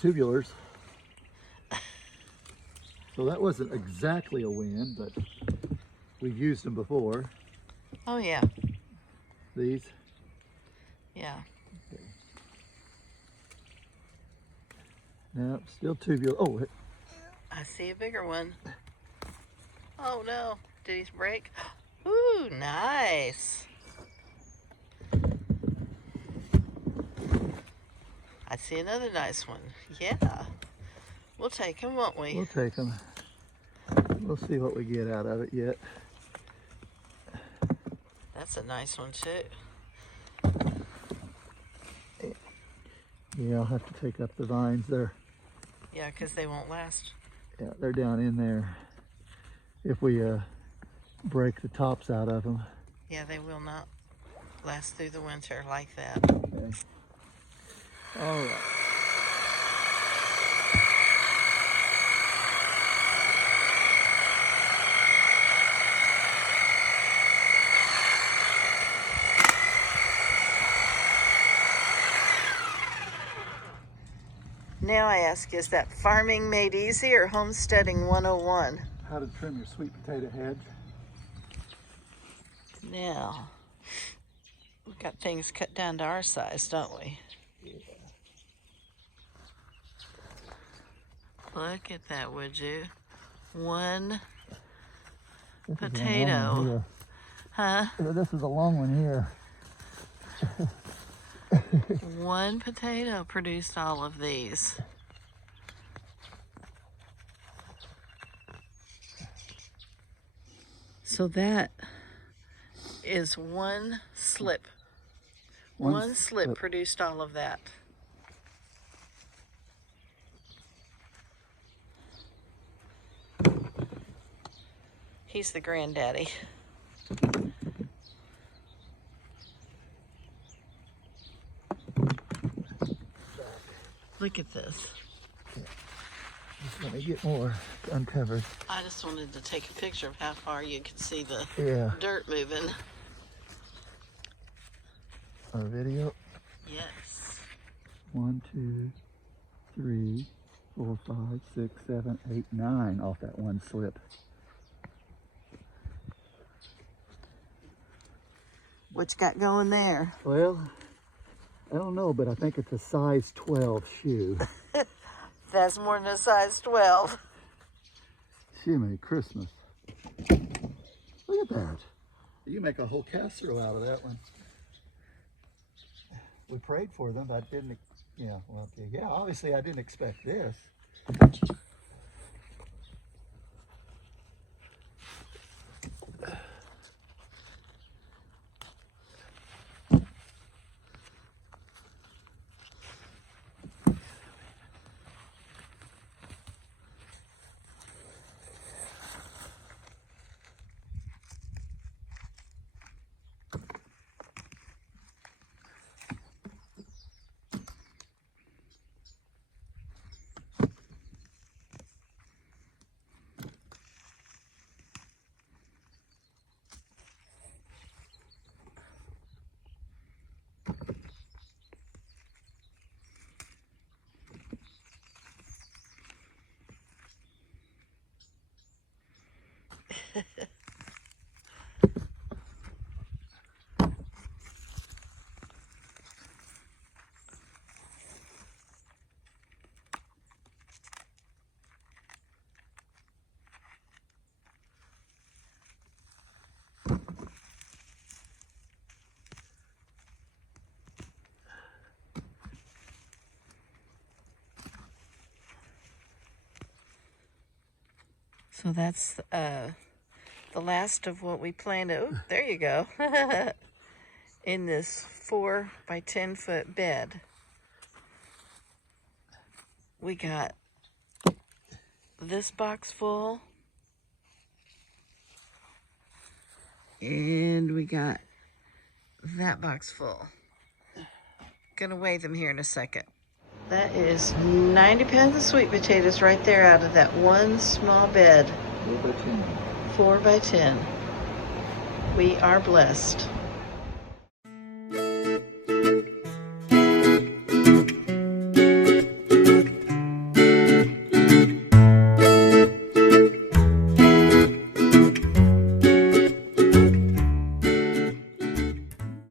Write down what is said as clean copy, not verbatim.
tubulars. So that wasn't exactly a win, but we've used them before. Oh yeah. These? Yeah. Okay. No, still tubular. Oh, I see a bigger one. Oh no, did he break? Ooh, nice. I see another nice one. Yeah. We'll take him, won't we? we'll take them. We'll see what we get out of it yet. That's a nice one too. Yeah, I'll have to take up the vines there. Yeah, because they won't last. Yeah, they're down in there. If we break the tops out of them. Yeah, they will not last through the winter like that. Okay. All right. Now I ask, is that farming made easy or homesteading 101? How to trim your sweet potato hedge. Now, we've got things cut down to our size, don't we? Yeah. Look at that, would you? One This potato. Is a long one here. Huh? This is a long one here. One potato produced all of these. So that is one slip. One slip produced all of that. He's the granddaddy. Look at this. Just let me get more uncovered. I just wanted to take a picture of how far you could see the dirt moving. Our video. Yes. 1, 2, 3, 4, 5, 6, 7, 8, 9 off that one slip. What you got going there? Well, I don't know, but I think it's a size 12 shoe. That's more than a size 12. Shimmy Christmas. Look at that. You can make a whole casserole out of that one. We prayed for them, but I didn't, obviously I didn't expect this. So that's the last of what we planned. Oh, there you go. In this 4 by 10 foot bed. We got this box full. And we got that box full. Gonna weigh them here in a second. That is 90 pounds of sweet potatoes right there out of that one small bed. 4 by 10. 4 by 10. We are blessed.